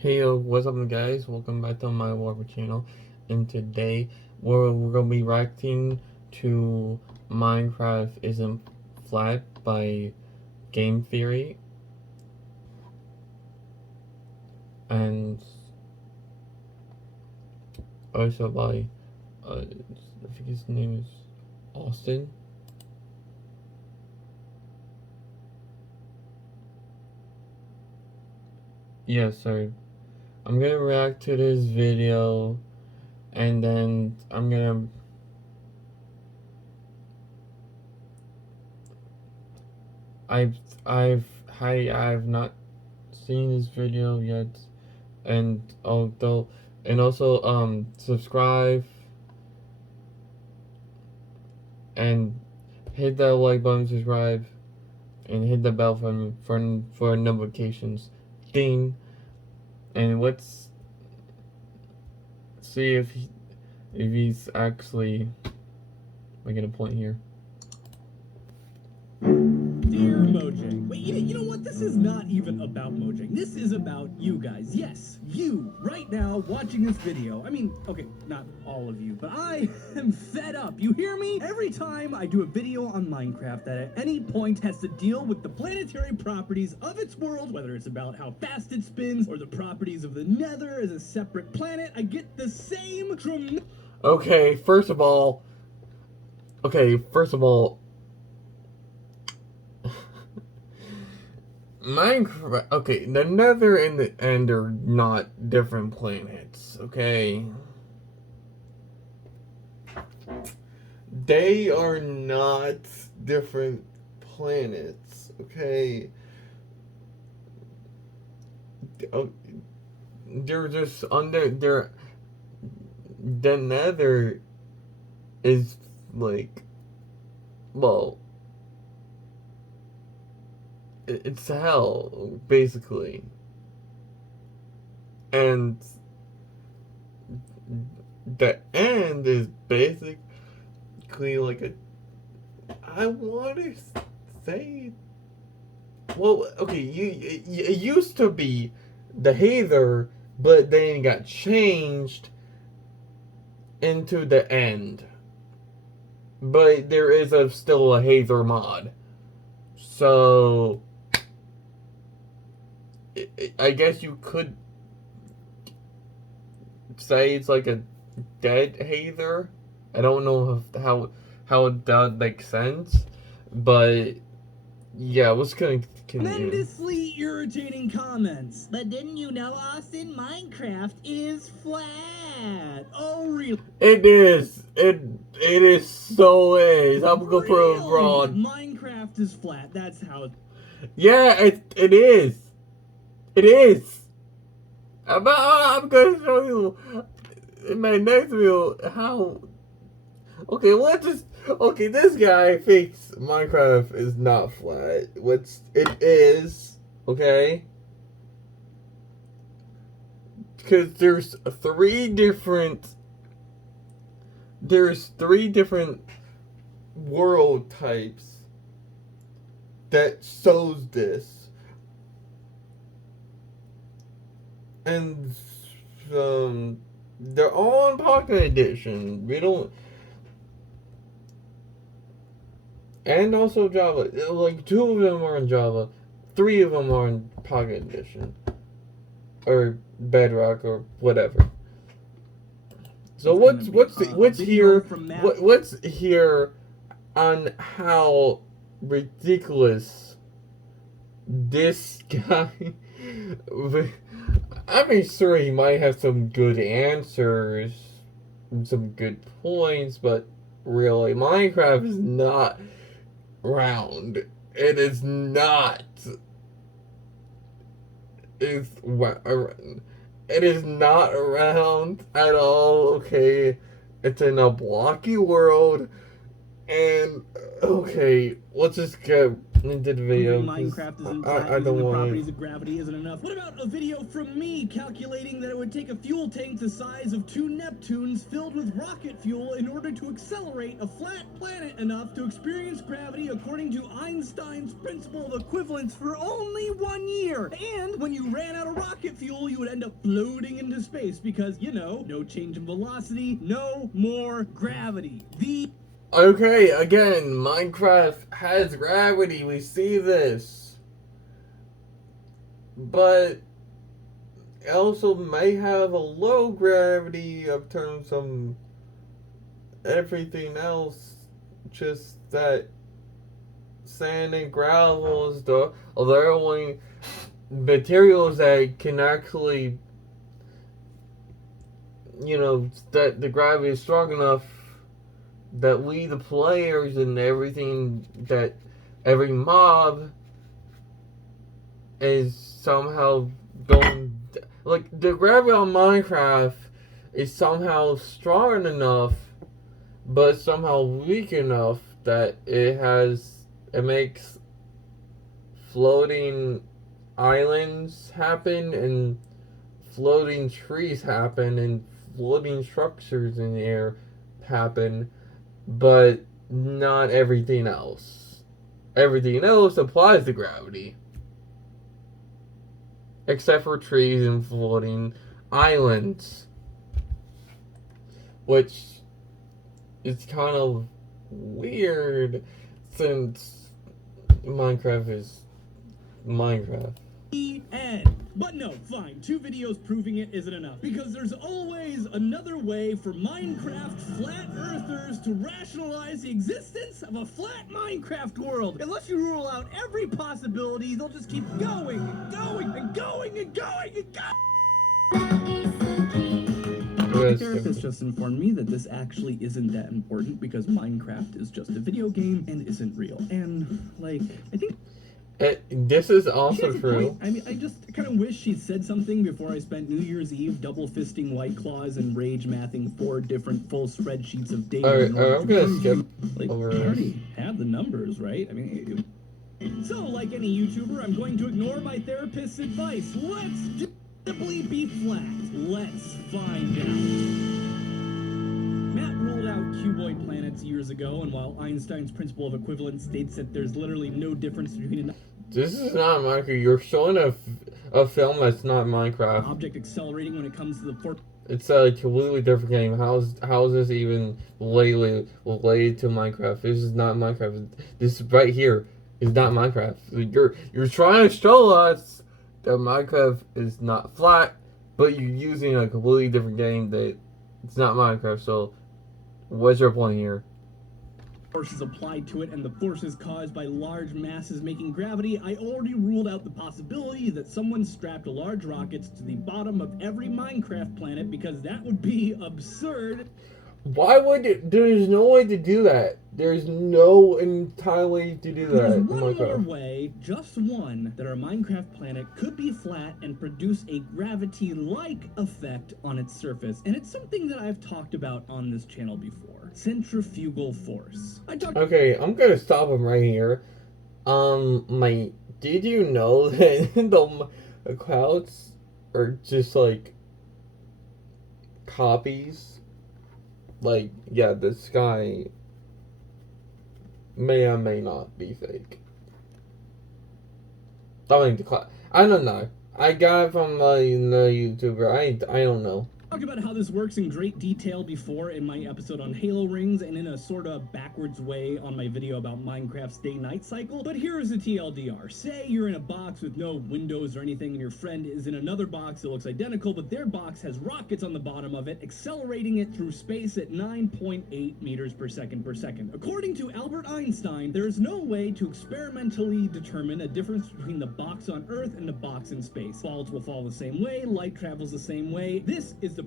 Hey, what's up, guys? Welcome back to my Warper channel. And today, we're gonna be reacting to Minecraft Isn't Flat by Game Theory. And also by, I think his name is Austin. Yeah, sorry. I'm gonna react to this video, and then I've I've not seen this video yet, and also subscribe and hit that like button, subscribe, and hit the bell for notifications. Ding. And let's see if he's actually making a point here. Dear Mojang. Wait, you know what? This is not even about Mojang. This is about you guys. Yes, you, right now, watching this video. I mean, okay, not all of you, but I am fed up. You hear me? Every time I do a video on Minecraft that at any point has to deal with the planetary properties of its world, whether it's about how fast it spins or the properties of the Nether as a separate planet, I get the same Okay, first of all, Minecraft. Okay, the Nether and the End are not different planets. Okay, they are not different planets. Okay, they're just under. The Nether is like, well, it's hell basically, and the End is basically like a. I want to say, well, okay, it used to be the Hather, but then it got changed into the End. But there is still a Hather mod, so I guess you could say it's like a dead Hather. I don't know how that makes sense, but yeah, I was gonna continue. tremendously irritating comments. But didn't you know, Austin, Minecraft is flat? Oh, really? It is. It is so is. I'm gonna prove Really? wrong. Minecraft is flat. That's how it. Yeah, it is. It is. I'm gonna show you in my next video how. Okay, let's just. Okay, this guy thinks Minecraft is not flat, which it is. Okay. Because there's three different world types that shows this, and they're all in Pocket Edition. We don't, and also Java. Like 2 of them are in Java, 3 of them are in Pocket Edition, or Bedrock, or whatever. So what's here on how ridiculous this guy. I'm sure he might have some good answers, some good points, but really, Minecraft is not round. It is not. It is not around at all. Okay, it's in a blocky world, and okay, let's just get into the video. Minecraft isn't flat, I using don't the want properties of gravity isn't enough. What about a video from me calculating that it would take a fuel tank the size of 2 Neptunes filled with rocket fuel in order to accelerate a flat planet enough to experience gravity according to Einstein's principle of equivalence for only 1 year? And when you ran out of rocket fuel, you would end up floating into space because, you know, no change in velocity, no more gravity. Okay, again, Minecraft has gravity. We see this. But it also may have a low gravity in terms of everything else. Just that sand and gravel is the only materials that can actually, that the gravity is strong enough that we, the players, and everything, that every mob is somehow going. Like, the gravity on Minecraft is somehow strong enough, but somehow weak enough that it makes floating islands happen, and floating trees happen, and floating structures in the air happen, but not everything else. Everything else applies to gravity. Except for trees and floating islands. Which is kind of weird since Minecraft is Minecraft. But no, fine, 2 videos proving it isn't enough, because there's always another way for Minecraft flat earthers to rationalize the existence of a flat Minecraft world. Unless you rule out every possibility, they'll just keep going and going and going and going and going. My therapist just informed me that this actually isn't that important because Minecraft is just a video game and isn't real. And, like, I think this is also true. I mean, I just kind of wish she'd said something before I spent New Year's Eve double fisting White Claws and rage mathing 4 different full spreadsheets of data. Alright, I'm gonna skip over. I already have the numbers, right? I mean, so like any YouTuber, I'm going to ignore my therapist's advice. Let's simply be flat. Let's find out. Matt ruled out cuboid planets years ago, and while Einstein's principle of equivalence states that there's literally no difference between this is not Minecraft. You're showing a film that's not Minecraft. Object accelerating when it comes to the It's a completely different game. How is this even related to Minecraft? This is not Minecraft. This right here is not Minecraft. You're trying to show us that Minecraft is not flat, but you're using a completely different game that it's not Minecraft. So, what's your point here? Forces applied to it and the forces caused by large masses making gravity, I already ruled out the possibility that someone strapped large rockets to the bottom of every Minecraft planet because that would be absurd. Why would it? There's no way to do that. There's no entire way to do that. There's one more way, just one, that our Minecraft planet could be flat and produce a gravity-like effect on its surface. And it's something that I've talked about on this channel before. Centrifugal force. Okay, I'm gonna stop him right here. Did you know that the clouds are just like copies? Like, yeah, the sky may or may not be fake. I mean, I don't know. I got it from the YouTuber. I don't know. Talked about how this works in great detail before in my episode on Halo rings and in a sort of backwards way on my video about Minecraft's day-night cycle, but here is a TLDR. Say you're in a box with no windows or anything and your friend is in another box that looks identical, but their box has rockets on the bottom of it, accelerating it through space at 9.8 meters per second per second. According to Albert Einstein, there is no way to experimentally determine a difference between the box on Earth and the box in space. Balls will fall the same way, light travels the same way. This is the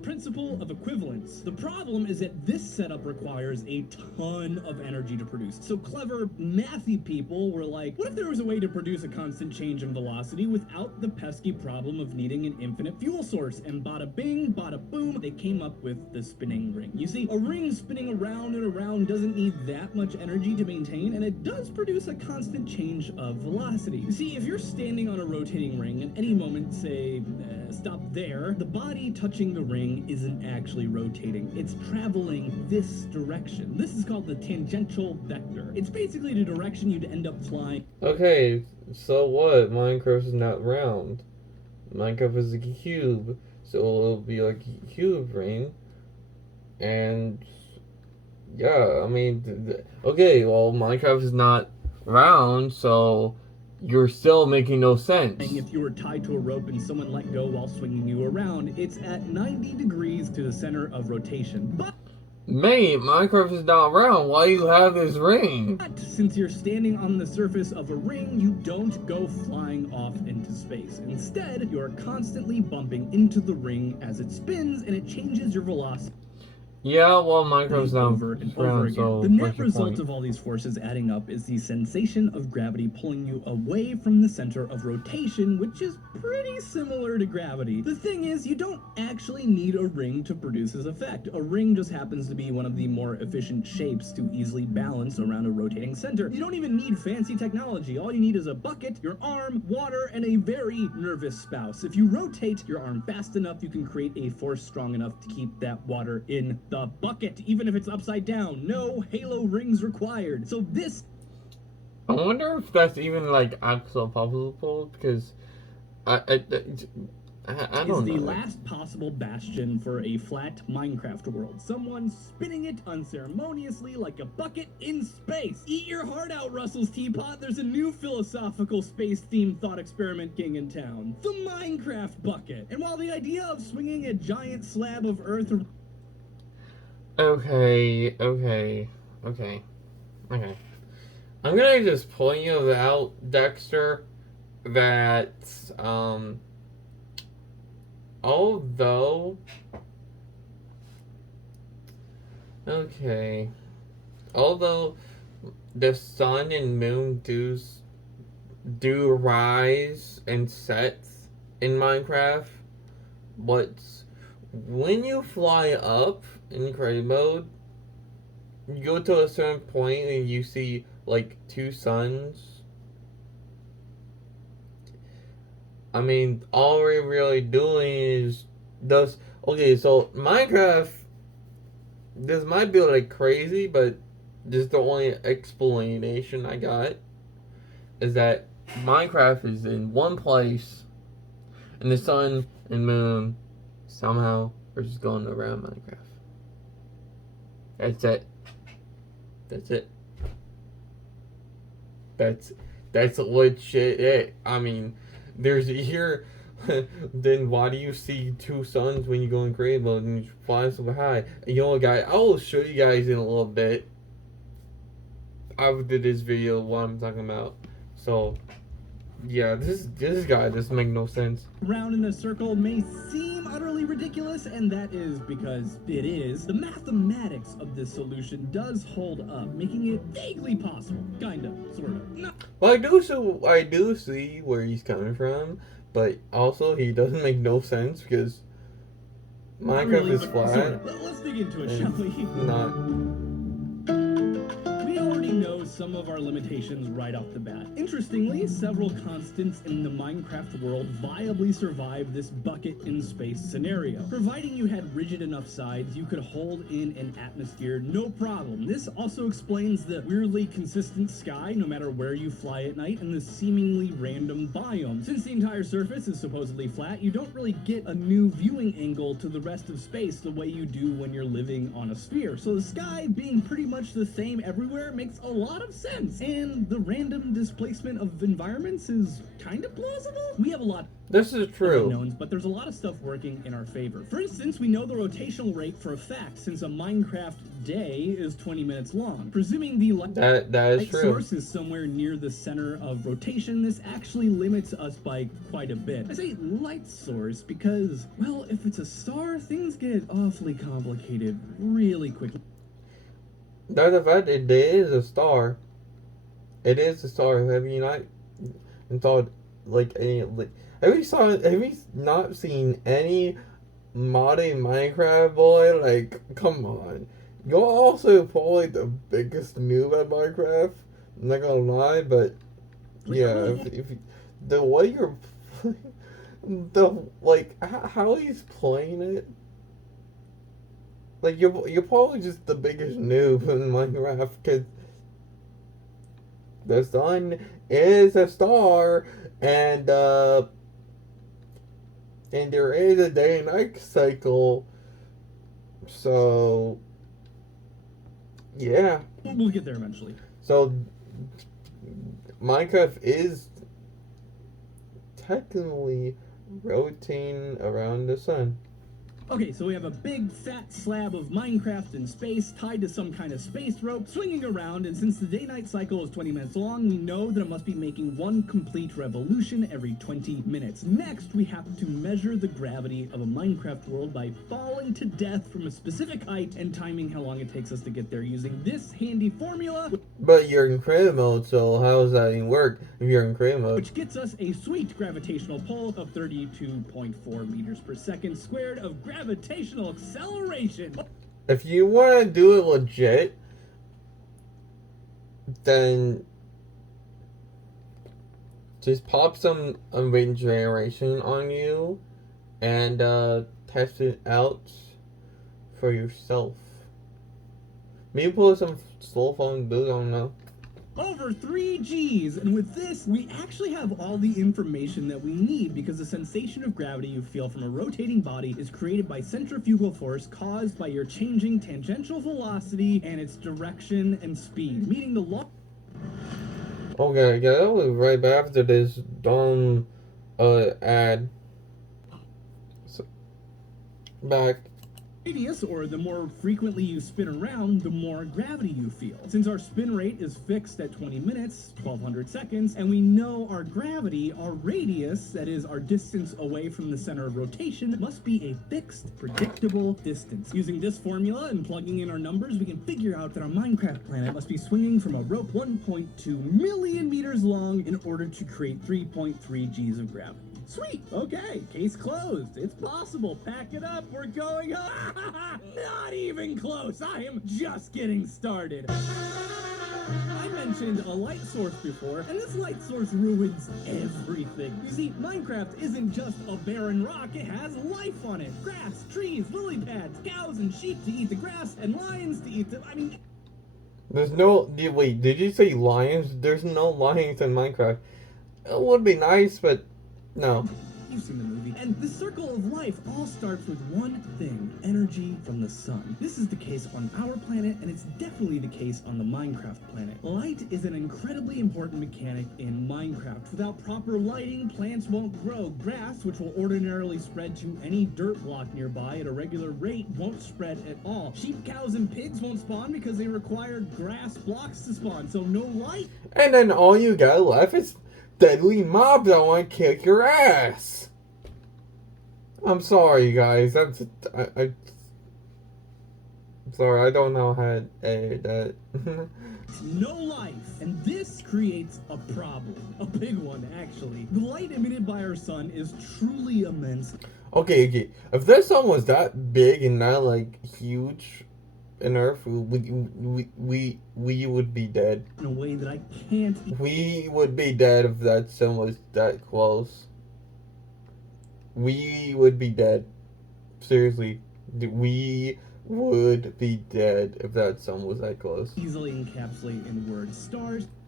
principle of equivalence. The problem is that this setup requires a ton of energy to produce. So clever, mathy people were like, what if there was a way to produce a constant change in velocity without the pesky problem of needing an infinite fuel source? And bada bing, bada boom, they came up with the spinning ring. You see, a ring spinning around and around doesn't need that much energy to maintain, and it does produce a constant change of velocity. You see, if you're standing on a rotating ring at any moment, say, stop there, the body touching the ring isn't actually rotating. It's traveling this direction. This is called the tangential vector. It's basically the direction you'd end up flying. Okay, so what? Minecraft is not round. Minecraft is a cube, so it'll be like a cube ring. And yeah, I mean, okay, well, Minecraft is not round, so you're still making no sense. If you were tied to a rope and someone let go while swinging you around, it's at 90 degrees to the center of rotation. But mate, Minecraft is not round. Why you have this ring? since you're standing on the surface of a ring, you don't go flying off into space. Instead, you're constantly bumping into the ring as it spins, and it changes your velocity. Yeah, well, Minecraft's not over and over round, again. so The net what's your result point? of all these forces adding up is the sensation of gravity pulling you away from the center of rotation, which is pretty similar to gravity. The thing is, you don't actually need a ring to produce this effect. A ring just happens to be one of the more efficient shapes to easily balance around a rotating center. You don't even need fancy technology. All you need is a bucket, your arm, water, and a very nervous spouse. If you rotate your arm fast enough, you can create a force strong enough to keep that water in the bucket, even if it's upside down. No halo rings required. So this I wonder if that's even like actual possible, because I is don't the know. last possible bastion for a flat Minecraft world. Someone spinning it unceremoniously like a bucket in space. Eat your heart out, Russell's Teapot. There's a new philosophical space-themed thought experiment king in town. The Minecraft bucket. And while the idea of swinging a giant slab of earth Okay. I'm gonna just point you out, Dexter, that although the sun and moon do rise and set in Minecraft, but when you fly up in creative mode, you go to a certain point and you see like two suns. I mean, all we're really doing is those. Okay, so Minecraft, this might be like crazy, but this is the only explanation I got, is that Minecraft is in one place, and the sun and moon somehow are just going around Minecraft. That's it. That's legit it. I mean, there's here. Then why do you see two suns when you go in creative mode and you fly super high? You know what, guys? I will show you guys in a little bit. I did this video what I'm talking about. So yeah, this guy doesn't make no sense. round in a circle may seem utterly ridiculous, and that is because it is. The mathematics of this solution does hold up, making it vaguely possible. Kinda, sorta. No. Well, I do see where he's coming from, but also he doesn't make no sense because Not Minecraft really, is but flat. sorta. Let's dig into it, shall we? Not. We already know some of our limitations right off the bat. Interestingly, several constants in the Minecraft world viably survive this bucket in space scenario. Providing you had rigid enough sides, you could hold in an atmosphere no problem. This also explains the weirdly consistent sky no matter where you fly at night and the seemingly random biome. Since the entire surface is supposedly flat, you don't really get a new viewing angle to the rest of space the way you do when you're living on a sphere. So the sky being pretty much the same everywhere makes a lot of sense. And the random displacement of environments is kind of plausible. We have a lot This is true. unknowns, but there's a lot of stuff working in our favor. For instance, we know the rotational rate for a fact, since a Minecraft day is 20 minutes long. Presuming the That is light true. source is somewhere near the center of rotation, this actually limits us by quite a bit. I say light source because, well, if it's a star, things get awfully complicated really quickly. That's the fact it is a star. It is a star. Have you not thought like any like have you not seen any modded Minecraft boy? Like, come on. You're also probably the biggest noob at Minecraft. I'm not gonna lie, but yeah, if the way you're how he's playing it, like you're probably just the biggest noob in Minecraft because the sun is a star and there is a day and night cycle, so yeah. We'll get there eventually. So Minecraft is technically rotating around the sun. Okay, so we have a big fat slab of Minecraft in space tied to some kind of space rope swinging around, and since the day-night cycle is 20 minutes long, we know that it must be making one complete revolution every 20 minutes. Next, we have to measure the gravity of a Minecraft world by falling to death from a specific height and timing how long it takes us to get there using this handy formula. But you're in creative mode, so how does that even work if you're in creative mode? Which gets us a sweet gravitational pull of 32.4 meters per second squared of gravitational acceleration. If you want to do it legit, then just pop some rate generation on you and test it out for yourself. Maybe pull some slow phone boost, I don't know. Over 3 Gs, and with this, we actually have all the information that we need because the sensation of gravity you feel from a rotating body is created by centrifugal force caused by your changing tangential velocity and its direction and speed, meaning the law. Okay, yeah, that was right back after this dumb ad. So, back. Radius, or the more frequently you spin around, the more gravity you feel. Since our spin rate is fixed at 20 minutes, 1200 seconds, and we know our gravity, our radius, that is our distance away from the center of rotation, must be a fixed, predictable distance. Using this formula and plugging in our numbers, we can figure out that our Minecraft planet must be swinging from a rope 1.2 million meters long in order to create 3.3 Gs of gravity. Sweet. Okay. Case closed. It's possible. Pack it up. We're going home. Not even close. I am just getting started. I mentioned a light source before, and this light source ruins everything. You see, Minecraft isn't just a barren rock. It has life on it. Grass, trees, lily pads, cows and sheep to eat the grass, and lions to eat the... There's no... Wait, did you say lions? There's no lions in Minecraft. It would be nice, but... No. You've seen the movie. And the circle of life all starts with one thing: energy from the sun. This is the case on our planet, and it's definitely the case on the Minecraft planet. Light is an incredibly important mechanic in Minecraft. Without proper lighting, plants won't grow. Grass, which will ordinarily spread to any dirt block nearby at a regular rate, won't spread at all. Sheep, cows, and pigs won't spawn because they require grass blocks to spawn, so no light. And then all you got left is deadly mobs that want to kick your ass. I'm sorry, guys. That's sorry. I don't know how to edit that. No life, and this creates a problem, a big one actually. The light emitted by our sun is truly immense. Okay. If the sun was that big and that like huge in Earth, we would be dead. In a way that I can't. We would be dead if that sun was that close. We would be dead. Seriously, we would be dead if that sun was that close. Easily encapsulate in the word stars.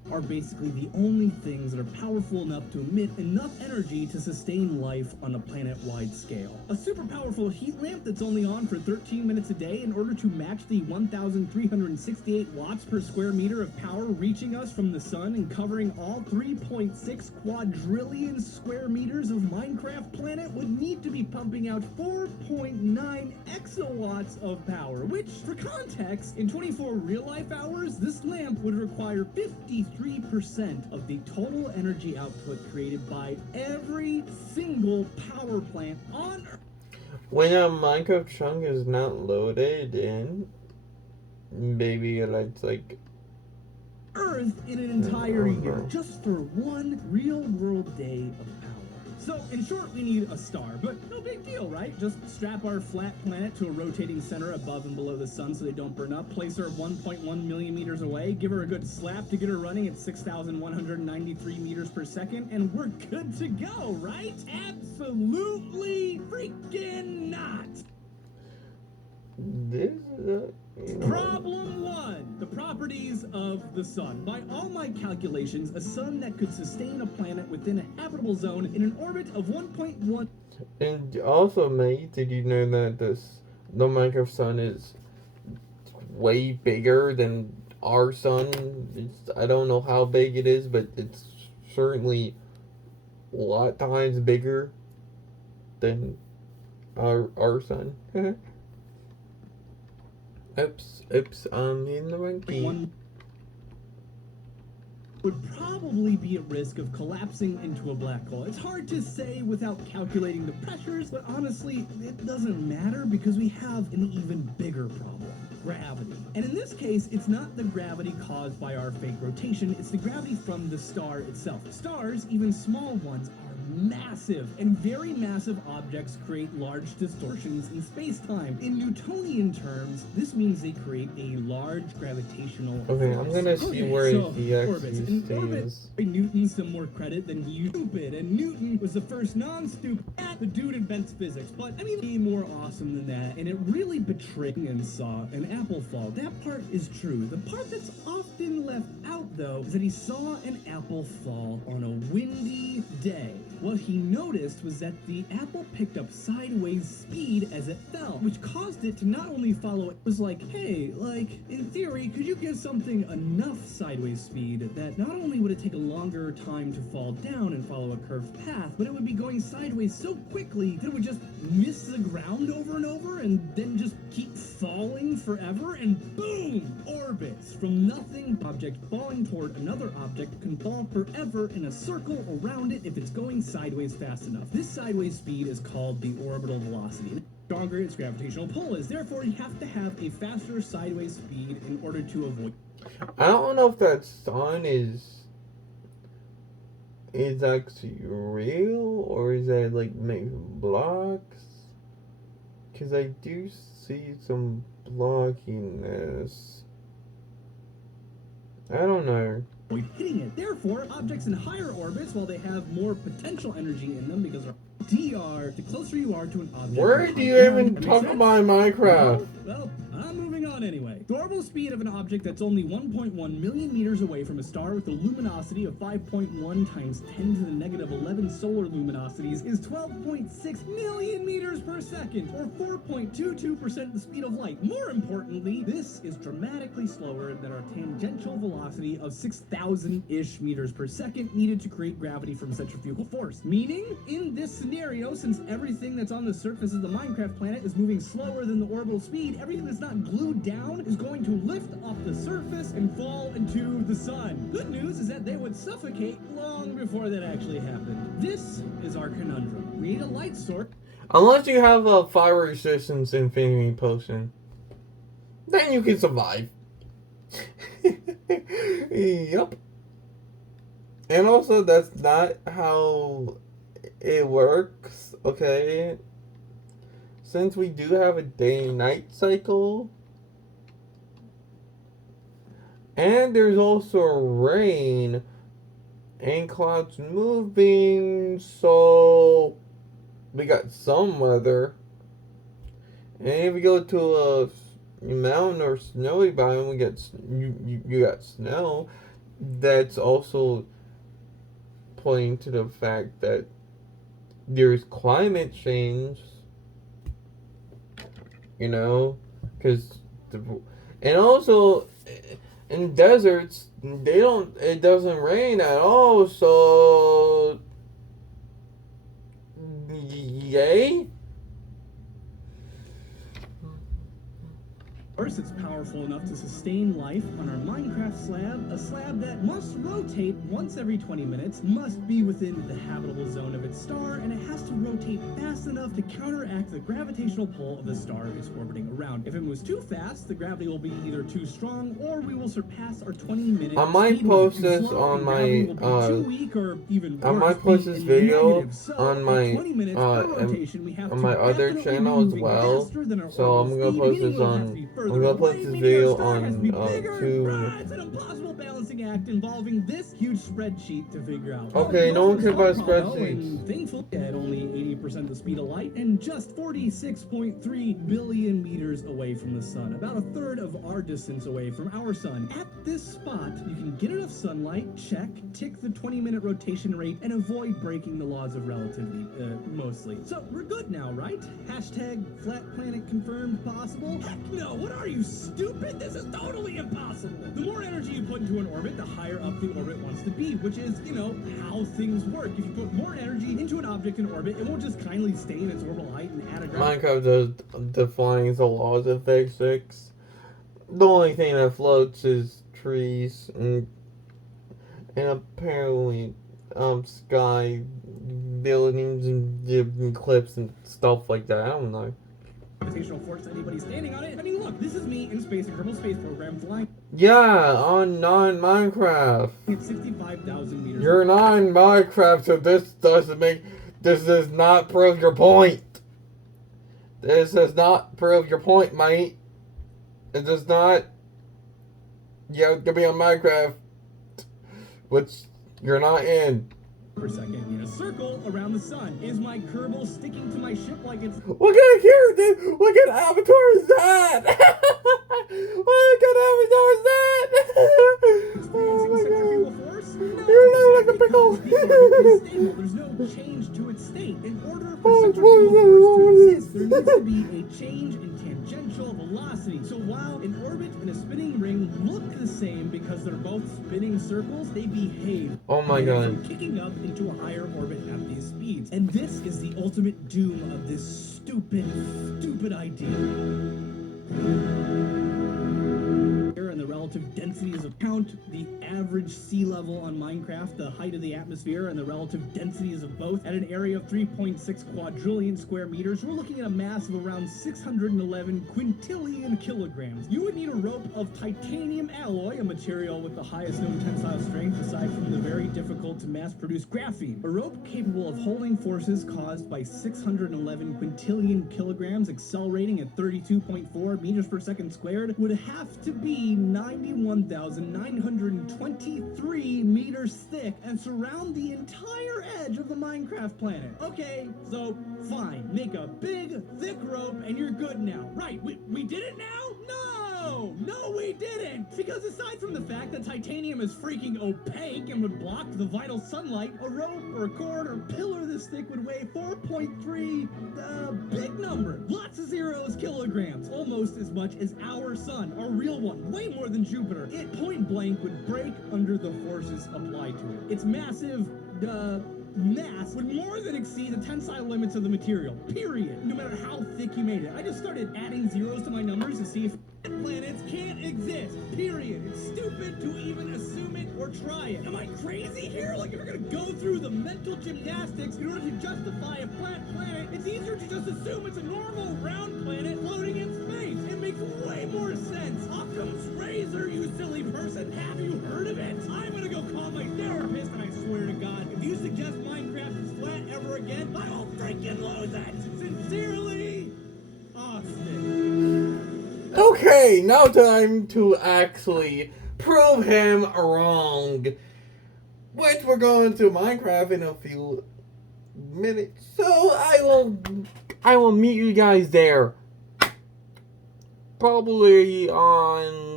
are basically the only things that are powerful enough to emit enough energy to sustain life on a planet-wide scale. A super powerful heat lamp that's only on for 13 minutes a day in order to match the 1,368 watts per square meter of power reaching us from the sun and covering all 3.6 quadrillion square meters of Minecraft planet would need to be pumping out 4.9 exawatts of power, which, for context, in 24 real-life hours, this lamp would require 53% of the total energy output created by every single power plant on Earth. When a Minecraft chunk is not loaded in, maybe it's like Earth in an entire year, just for one real-world day of power. So, in short, we need a star, but no big deal, right? Just strap our flat planet to a rotating center above and below the sun so they don't burn up, place her 1.1 million meters away, give her a good slap to get her running at 6,193 meters per second, and we're good to go, right? Absolutely freaking not! This is Problem 1. The properties of the sun. By all my calculations, a sun that could sustain a planet within a habitable zone in an orbit of 1.1... And also, mate, did you know that the Minecraft sun is way bigger than our sun? I don't know how big it is, but it's certainly a lot times bigger than our sun. Oops, I'm in the wrong key. Would probably be at risk of collapsing into a black hole. It's hard to say without calculating the pressures, but honestly, it doesn't matter because we have an even bigger problem. Gravity. And in this case, it's not the gravity caused by our fake rotation, it's the gravity from the star itself. Stars, even small ones, are massive, and very massive objects create large distortions in space-time. In Newtonian terms, this means they create a large gravitational Okay, force. I'm gonna see where he Orbits. actually In orbit, stays. Newton some more credit than you stupid, and Newton was the first non-stupid. The dude invents physics, but I mean, be more awesome than that, and it really betrayed and saw an apple fall. That part is true. The part that's often left out, though, is that he saw an apple fall on a windy day. What he noticed was that the apple picked up sideways speed as it fell, which caused it to not only follow, it was like, hey, in theory, could you give something enough sideways speed that not only would it take a longer time to fall down and follow a curved path, but it would be going sideways so quickly that it would just miss the ground over and over and then just keep falling forever, and boom! Orbits. From nothing, object falling toward another object can fall forever in a circle around it if it's going sideways fast enough. This sideways speed is called the orbital velocity. The stronger its gravitational pull is. Therefore, you have to have a faster sideways speed in order to avoid... I don't know if that sun is actually real, or is that maybe blocks? Because I do see some blockiness. I don't know. Hitting it. Therefore, objects in higher orbits, while they have more potential energy in them because they're DR, the closer you are to an object... Where do you even talk about Minecraft? Well, I'm moving on anyway. The orbital speed of an object that's only 1.1 million meters away from a star with a luminosity of 5.1 times 10 to the negative 11 solar luminosities is 12.6 million meters per second, or 4.22% the speed of light. More importantly, this is dramatically slower than our tangential velocity of 6,000-ish meters per second needed to create gravity from centrifugal force. Meaning, in this scenario, since everything that's on the surface of the Minecraft planet is moving slower than the orbital speed, everything that's not glued down is going to lift off the surface and fall into the sun. Good news is that they would suffocate long before that actually happened. This is our conundrum. We need a light source. Unless you have a fire resistance infinity potion, then you can survive. Yep. And also, that's not how it works, okay? Since we do have a day and night cycle, and there's also rain and clouds moving, so we got some weather. And if we go to a mountain or snowy biome, we get you got snow. that's also pointing to the fact that there's climate change, you know, because and also in deserts it doesn't rain at all, so yay. First, it's powerful enough to sustain life on our Minecraft slab, a slab that must rotate once every 20 minutes, must be within the habitable zone of its star, and it has to rotate fast enough to counteract the gravitational pull of the star it's orbiting around. If it moves too fast, the gravity will be either too strong or we will surpass our 20-minute I might post this on my too weak, or even I worse, might post be this in the video negative. So, on at my 20 minutes per rotation, we have on to my other definitely channel be as moving well. faster than our So I'm orbital gonna speed, post meaning this it will have to on. be I'm further gonna away, post this meaning our video star has to be bigger. to. It's an impossible balancing act involving this huge spreadsheet to figure out. Okay, no one cares about spreadsheets. spreadsheets. Thankfully, at only 80% the speed of light and just 46.3 billion meters away from the sun, about a third of our distance away from our sun. At this spot, you can get enough sunlight, check, tick the 20-minute rotation rate, and avoid breaking the laws of relativity, mostly. So we're good now, right? Hashtag flat planet confirmed possible? Heck no, what are you, stupid? This is totally impossible. The more energy you put into an orbit, the higher up the orbit wants to be, which is, you know, how things work. If you put more energy into an object in orbit, it won't just kindly stay in its orbital height and add a Minecraft defines the laws of physics. The only thing that floats is trees and apparently sky buildings and cliffs and stuff like that. I don't know. Gravitational force to anybody standing on it. I mean, look, this is me in space, Kerbal Space Program, flying Yeah, on non-Minecraft. at 65,000 meters. You're not in Minecraft, so this does not prove your point. This does not prove your point, mate. It does not. You have to be on Minecraft, which you're not in. Per second in a circle around the sun. Is my Kerbal sticking to my ship like it's... What kind of character? What kind of avatar is that? What kind of avatar is that? Oh my god. Force? You look like a pickle. There's no change to its state. In order for centrifugal force to exist, there needs to be a change in tangential velocity. So while an orbit and a spinning ring look the same because they're both spinning circles, they behave. Oh my god. From kicking up into a higher orbit at these speeds. And this is the ultimate doom of this stupid idea. And the relative densities of count, the average sea level on Minecraft, the height of the atmosphere, and the relative densities of both at an area of 3.6 quadrillion square meters, we're looking at a mass of around 611 quintillion kilograms. You would need a rope of titanium alloy, a material with the highest known tensile strength aside from the very difficult to mass produce graphene. A rope capable of holding forces caused by 611 quintillion kilograms accelerating at 32.4 meters per second squared would have to be 91,923 meters thick and surround the entire edge of the Minecraft planet. Okay, so fine. Make a big, thick rope and you're good now. Right, we did it now? No, we didn't! Because aside from the fact that titanium is freaking opaque and would block the vital sunlight, a rope or a cord or pillar this thick would weigh 4.3, big number. Lots of zeros, kilograms. Almost as much as our sun, our real one. Way more than Jupiter. It point blank would break under the forces applied to it. Its massive, mass would more than exceed the tensile limits of the material, period. No matter how thick you made it. I just started adding zeros to my numbers to see if planets can't exist, period. It's stupid to even assume it or try it. Am I crazy here? Like, if you're gonna go through the mental gymnastics in order to justify a flat planet, it's easier to just assume it's a normal round planet floating in space. It makes way more sense. Occam's razor, you silly person. Have you heard of it? I'm gonna go call my therapist, and I swear to God, if you suggest Minecraft is flat ever again, I will freaking lose it. Sincerely, Austin. Okay, now time to actually prove him wrong. Which we're going to Minecraft in a few minutes. So I will meet you guys there. Probably on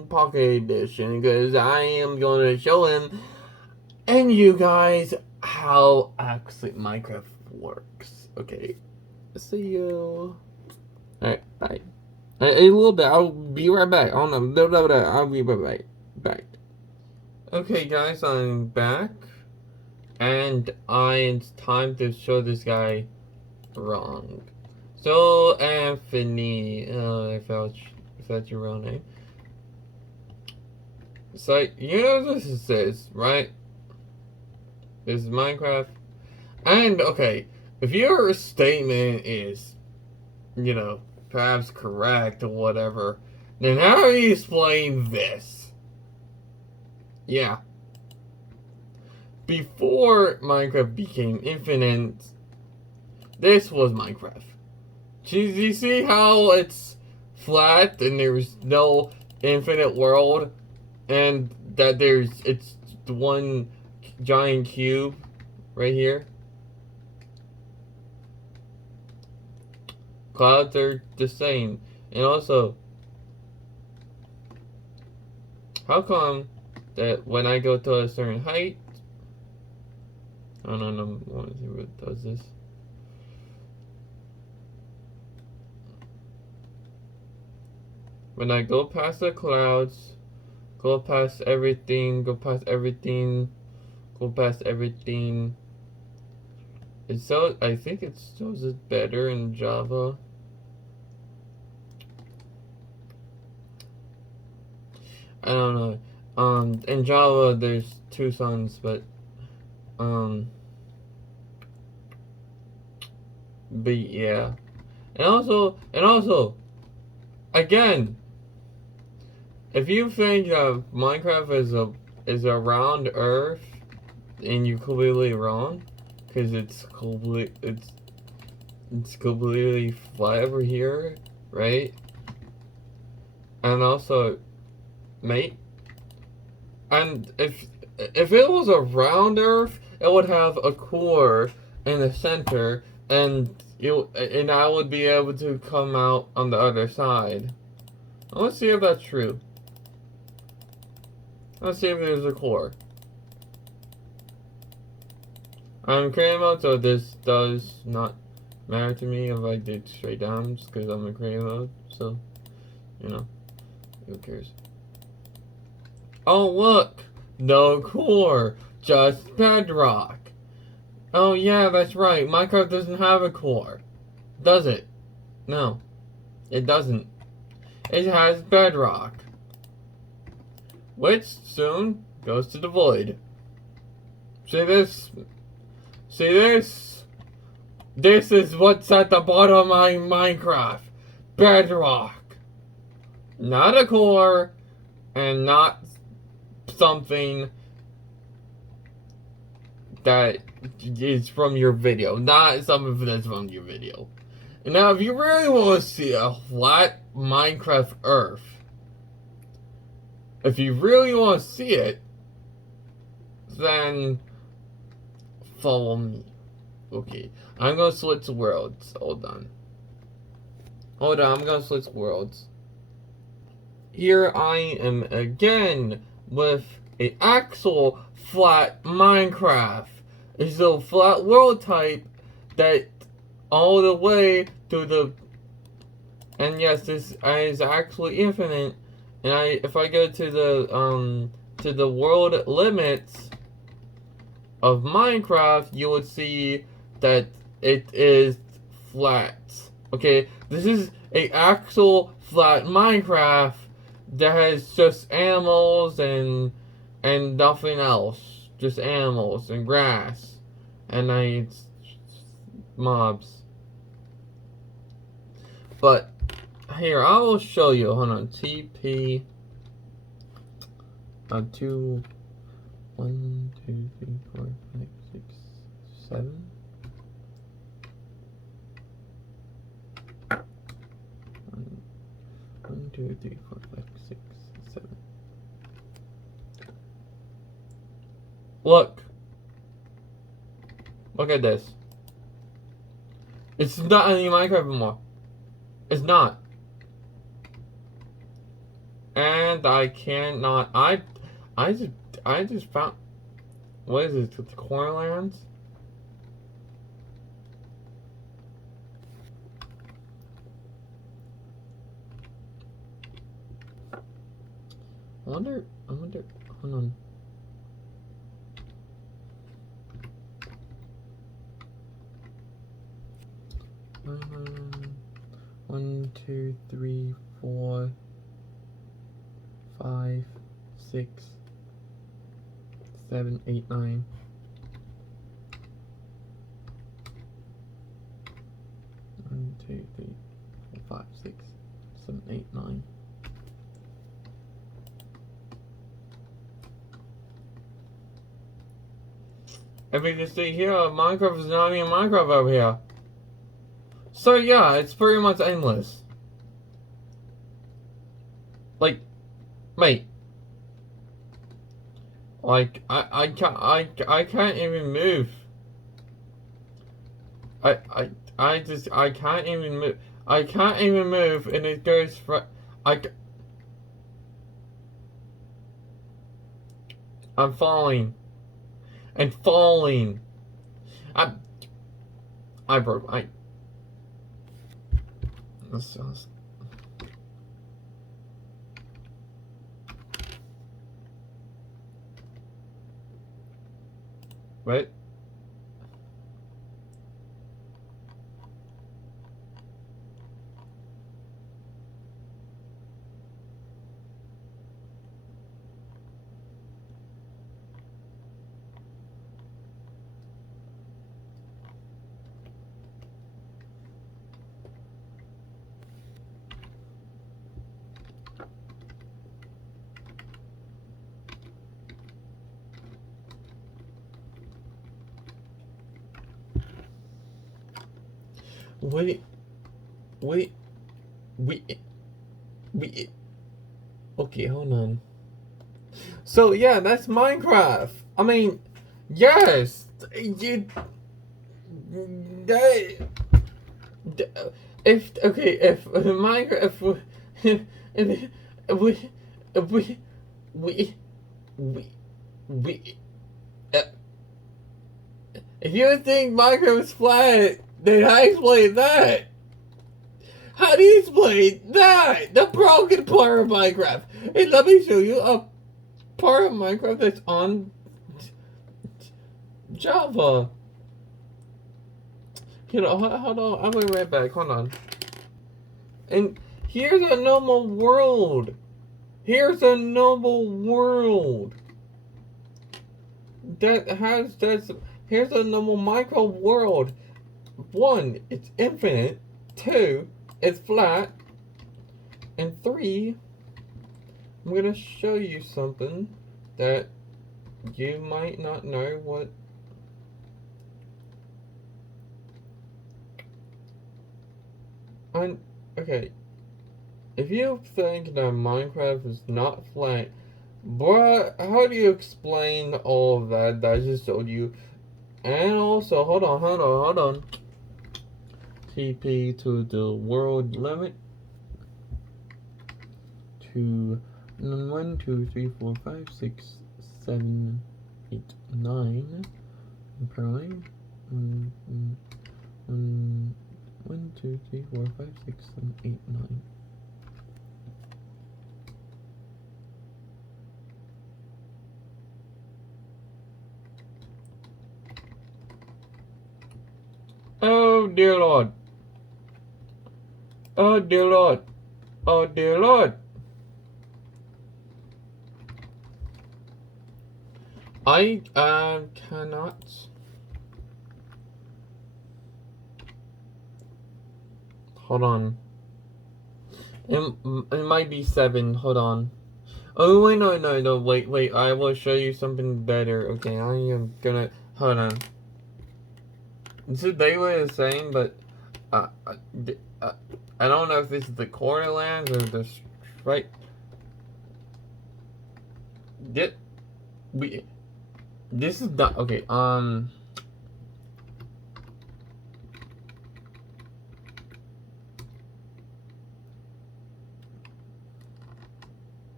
Pocket Edition because I am going to show him and you guys how actually Minecraft works. Okay, see you. Alright, bye. A little bit. I'll be right back. Oh no, I'll be right back. Okay, guys, I'm back, and it's time to show this guy wrong. So, Anthony, if that's your real name. So, you know what this is, right? This is Minecraft. And, okay, if your statement is, you know, perhaps correct or whatever, then how do you explain this? Yeah. Before Minecraft became infinite, this was Minecraft. Do you see how it's flat and there's no infinite world, and that it's one giant cube right here? Clouds are the same. And also, how come that when I go to a certain height, I don't know, I want to see what does this. When I go past the clouds, go past everything, go past everything, go past everything. I think it shows it better in Java. I don't know. In Java there's two suns, but yeah. And also, again, if you think Minecraft is a round Earth, and you're completely wrong, because it's completely flat over here, right? And also, mate, and if it was a round Earth, it would have a core in the center, and I would be able to come out on the other side. Let's see if that's true. Let's see if there's a core. I'm in creative mode, so this does not matter to me if I did straight down, just because I'm in creative mode, so, you know, who cares? Oh, look! No core, just bedrock. Oh yeah, that's right, Minecraft doesn't have a core. Does it? No, it doesn't. It has bedrock, which soon goes to the void. See this? See this? This is what's at the bottom of my Minecraft. Bedrock. Not a core, and not something that is from your video. Not something that's from your video. Now, if you really want to see a flat Minecraft Earth, if you really want to see it, then follow me. Okay, I'm gonna switch worlds. Hold on, I'm gonna switch worlds. Here I am again with an actual flat Minecraft. It's a flat world type that all the way to the, and yes, this is actually infinite. And if I go to the world limits of Minecraft, you would see that it is flat. Okay, this is a actual flat Minecraft that has just animals and nothing else, just animals and grass, and mobs. But here, I will show you. Hold on, TP. 2, 1, 2, 3, 4, 5, 6, 7. 1, 2, 3, 4, 5, 6, 7. Look. Look at this. It's not any Minecraft anymore. It's not. And I cannot. I just. I just found. What is this? The Cornlands? I wonder. I wonder. Hold on. One, two, three, 4, 5, 6, 7, 8, 9. One, two, three, 4, 5, 6, 7, 8, 9. If we can see here, Minecraft is not even Minecraft over here. So yeah, it's pretty much endless. Like, mate. Like, I can't even move. I can't even move. I can't even move, and it goes for, I'm falling. And falling. I broke, let's wait. Wait, wait, wait. Okay, hold on. So yeah, that's Minecraft. I mean, yes, you. That, if okay, if Minecraft, if we, we, we, we, uh, if you think Minecraft is flat, then how do you explain that? How do you explain that? The broken part of Minecraft. Hey, let me show you a part of Minecraft that's on Java. You know, hold on. I'll be right back. Hold on. And here's a normal world. Here's a normal world. Here's a normal Minecraft world. 1, it's infinite. 2, it's flat. And 3, I'm gonna show you something that you might not know what. Okay, if you think that Minecraft is not flat, bruh, how do you explain all of that I just told you? And also, hold on. TP to the world limit to 1, 2, 3, 4, 5, 6, 7, 8, 9. Apparently, 1, 2, 3, 4, 5, 6, 7, 8, 9. Oh dear Lord. Oh dear Lord. Oh dear Lord. I cannot. Hold on. It might be 7. Hold on. Oh wait, no. Wait. I will show you something better. Okay, I am gonna. Hold on. This is basically the same, but uh, uh, I don't know if this is the Cornerlands or the right. This is not okay.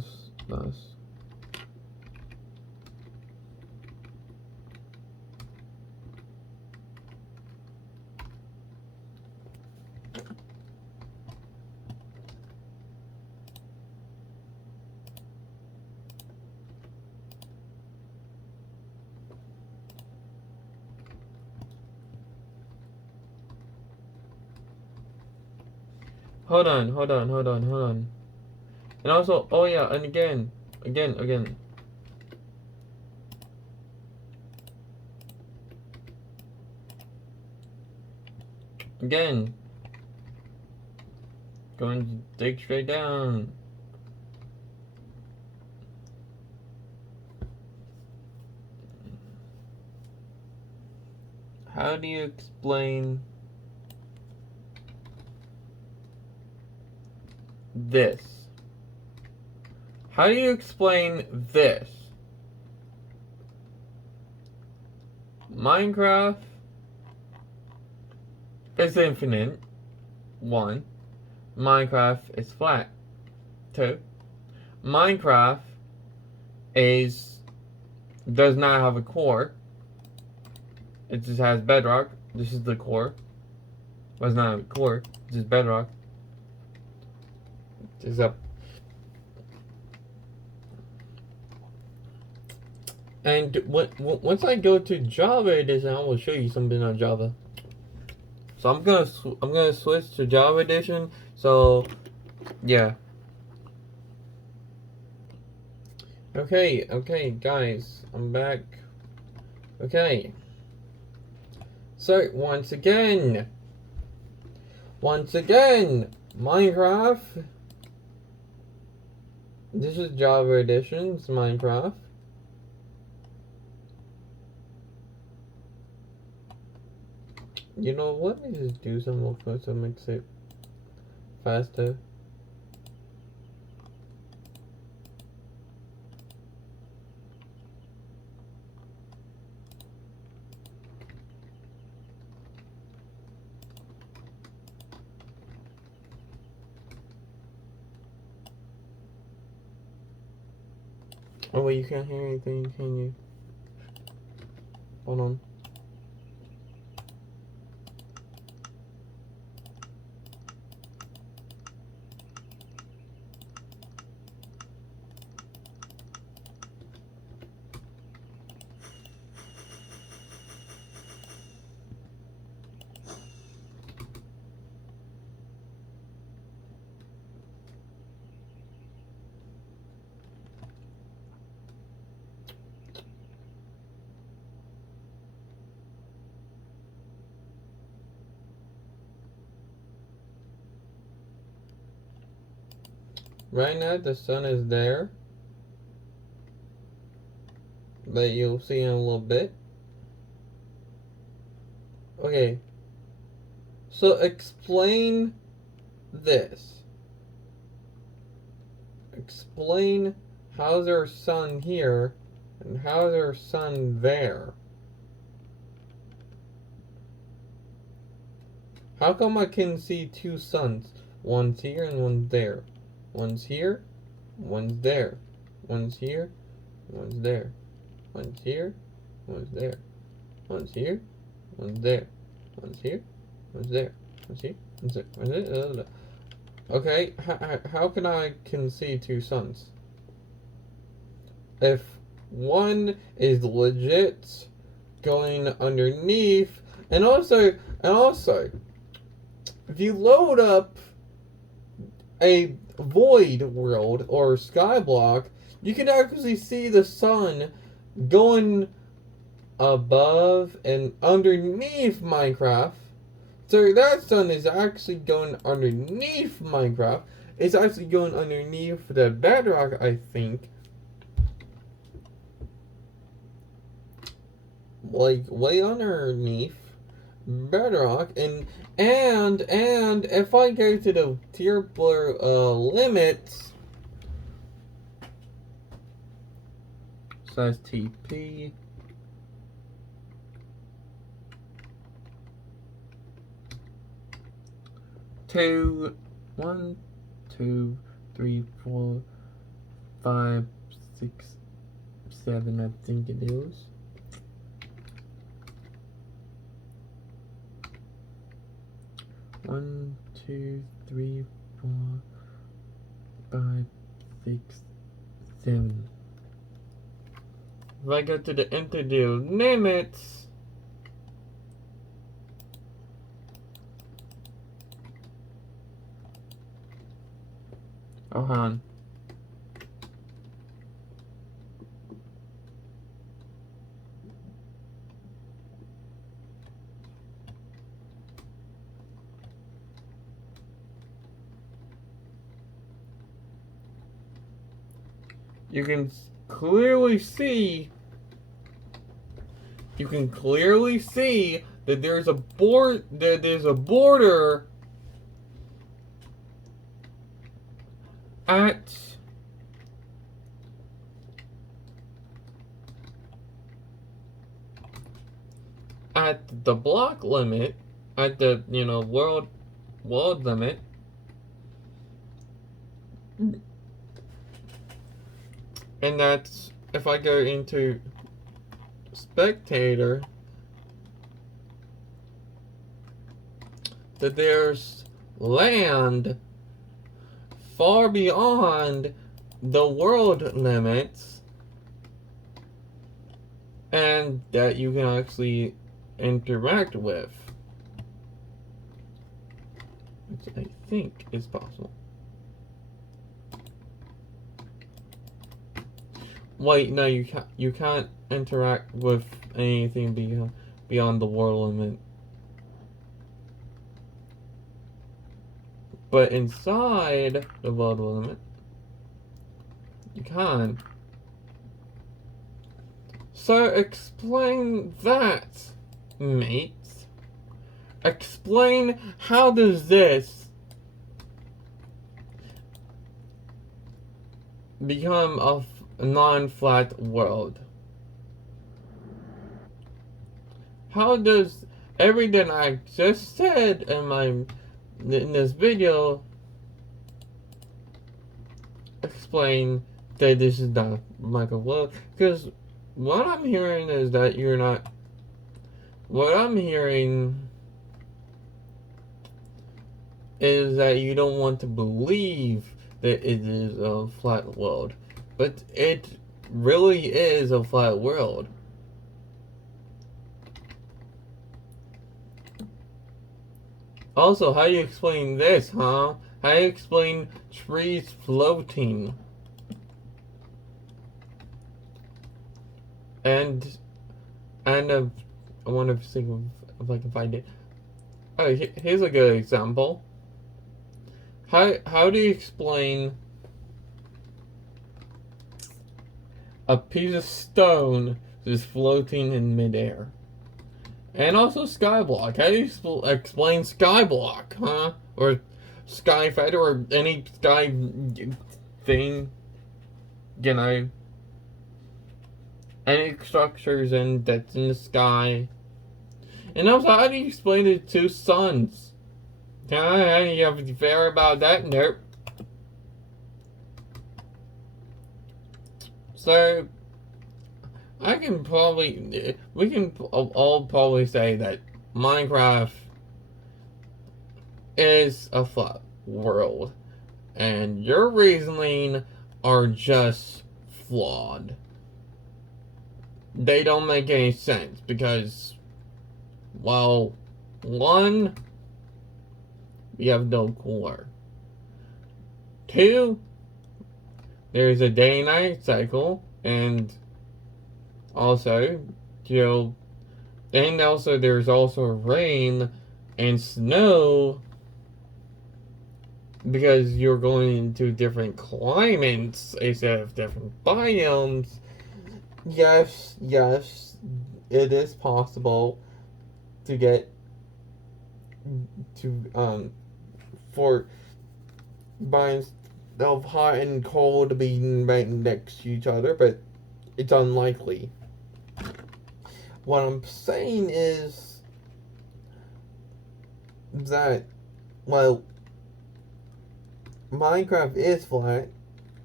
Nice. Hold on. And also, oh yeah, and again. Again. Going to dig straight down. How do you explain this? How do you explain this? Minecraft is infinite. 1. Minecraft is flat. 2. Minecraft does not have a core. It just has bedrock. This is the core. But it's not a core. It's just bedrock. It's up. And once I go to Java edition, I will show you something on Java. So I'm gonna switch to Java edition. So yeah. Okay, guys, I'm back. Okay. So once again, Minecraft. This is Java edition. It's Minecraft. You know, let me just do some more code so it makes it faster. Oh wait, you can't hear anything, can you? Hold on. Right now the sun is there, but you'll see in a little bit. Okay, so explain this. Explain how's our sun here and how's our sun there. How come I can see two suns? One's here and one's there. One's here, one's there. One's here, one's there. One's here, one's there. One's here, one's there. One's here, one's there. One's here, one's there. One's there. Okay, how can see two suns? If one is legit going underneath, and also, if you load up a void world or skyblock, you can actually see the sun going above and underneath Minecraft. So that sun is actually going underneath Minecraft. It's actually going underneath the bedrock, I think. Like way underneath bedrock, and if I go to the tier blur limits, size TP. Two, 1, 2, 3, 4, 5, 6, 7, I think it is. One, 2, 3, 4, 5, 6, 7. If I go to the integer limits, oh, hang on. You can clearly see that there's a border at the block limit, at the world limit. And that's, if I go into spectator, that there's land far beyond the world limits, and that you can actually interact with, which I think is possible. Wait, no, you can't interact with anything beyond the world limit. But inside the world limit, you can. So explain that, mates. Explain, how does this become a non-flat world? How does everything I just said in this video explain that this is not like a world? Because what I'm hearing is that you're not. What I'm hearing is that you don't want to believe that it is a flat world. But it really is a flat world. Also, how do you explain this, huh? How do you explain trees floating? And I want to think if I can find it. Oh, here's a good example. How do you explain a piece of stone just floating in midair? And also skyblock. How do you explain skyblock, huh? Or skyfeather, or any sky thing, any structures that's in the sky. And also, how do you explain the two suns? How do you have to fair about that? Nope. So, we can all probably say that Minecraft is a flat world, and your reasoning are just flawed. They don't make any sense because, well, one, we have no core. Two, there's a day and night cycle, and also, and also there's also rain and snow because you're going into different climates instead of different biomes. Yes, it is possible to get for biomes of hot and cold being right next to each other, but it's unlikely. What I'm saying is that, well, Minecraft is flat,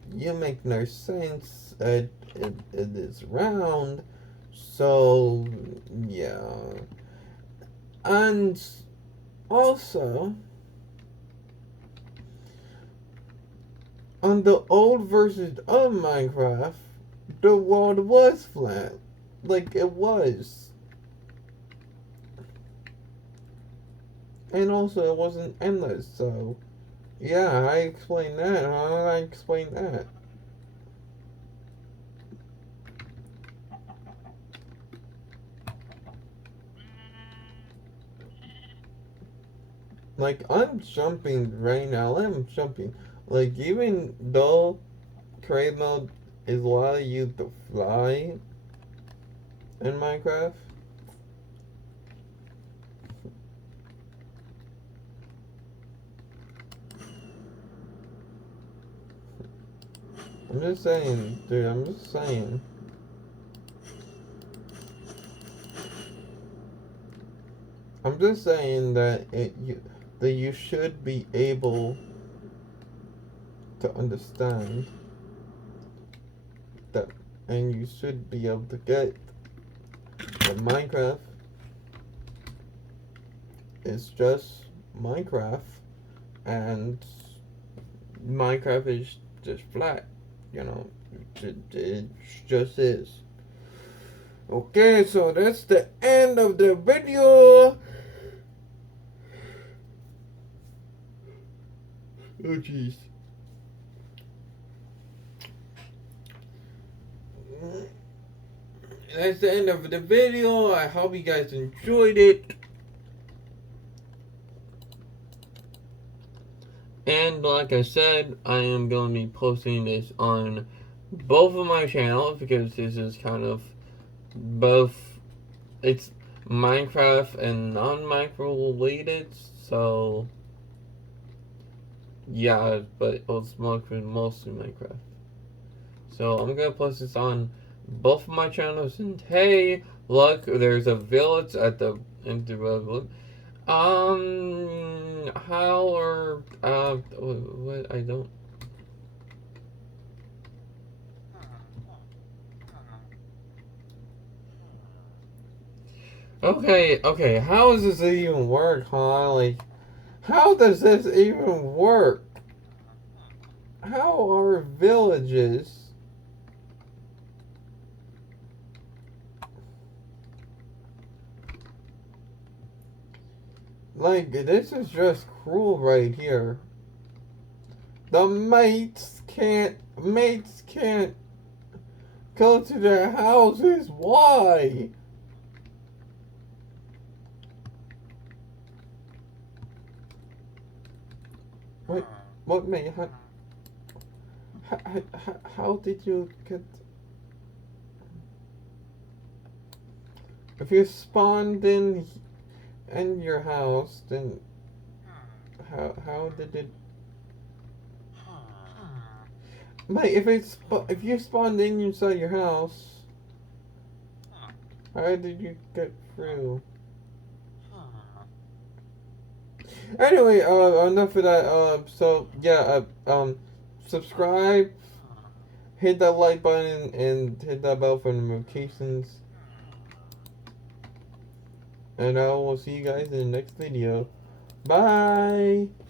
you make no sense. It is round. So, yeah. And also, on the old version of Minecraft, the world was flat. Like it was. And also, it wasn't endless, so. Yeah, I explained that. I explained that. Like, I'm jumping right now. I'm jumping. Like, even though create mode is allowing you to fly in Minecraft, I'm just saying, dude, I'm just saying. I'm just saying that that you should be able to understand that, and you should be able to get that Minecraft is just Minecraft, and Minecraft is just flat. You know, it just is. Okay, so that's the end of the video. Oh jeez. That's the end of the video. I hope you guys enjoyed it. And like I said, I am going to be posting this on both of my channels because this is kind of both. It's Minecraft and non-Minecraft related, so yeah, but it's mostly Minecraft. So I'm gonna post this on both of my channels. And hey, look, there's a village at the end of the road. How or what? I don't. Okay, okay. How does this even work, huh? Like, how does this even work? How are villages? Like, this is just cruel right here. The mates can't go to their houses. Why? What mate? How did you get? If you spawned in your house, then how did it? Mate, if you spawned in inside your house, how did you get through? Anyway, enough of that. So yeah, subscribe, hit that like button, and hit that bell for notifications. And I will see you guys in the next video. Bye.